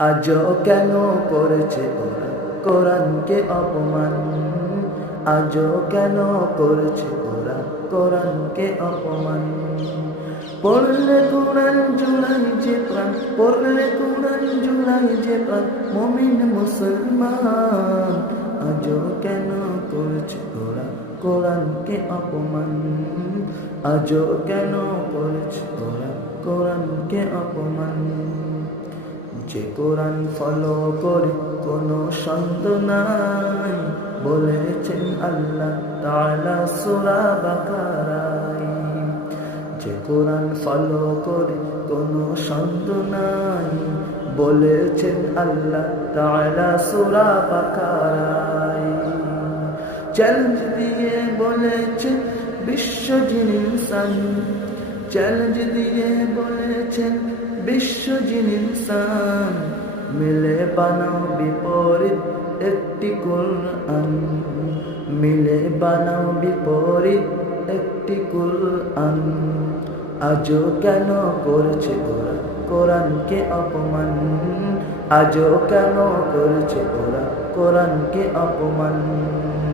আজও কেন করেছে ওরা কোরআনকে অপমান, আজও কেন করেছে ওরা কোরআনকে অপমান। পড়লে কোরআন জুলাই যে প্রাণ, পড়লে কোরআন জুলাই যে প্রাণ, মুমিন মুসলমান। আজও কেন করেছে ওরা কোরআনকে অপমান, আজও কেন করেছে ওরা কোরআনকে অপমান। যে কোরআন ফলো করে কোনো সন্দেহ নাই, বলেছেন আল্লাহ তাআলা সূরা বাকারায়। যে কোরআন ফলো করে কোনো সন্দেহ নাই, বলেছেন আল্লাহ তাআলা সূরা বাকারায়। চ্যালেঞ্জ দিয়ে বলেছেন বিশ্বজিন ইনসান, চ্যালেঞ্জ দিয়ে বলেছেন বিশ্বজিন ইনসান, মিলে বানাও বিপরীত একটি কোরআন, মিলে বানাও বিপরীত একটি কোরআন। আজও কেন করেছে ওরা কোরআনকে অপমান, আজও কেন করেছে ওরা কোরআনকে অপমান।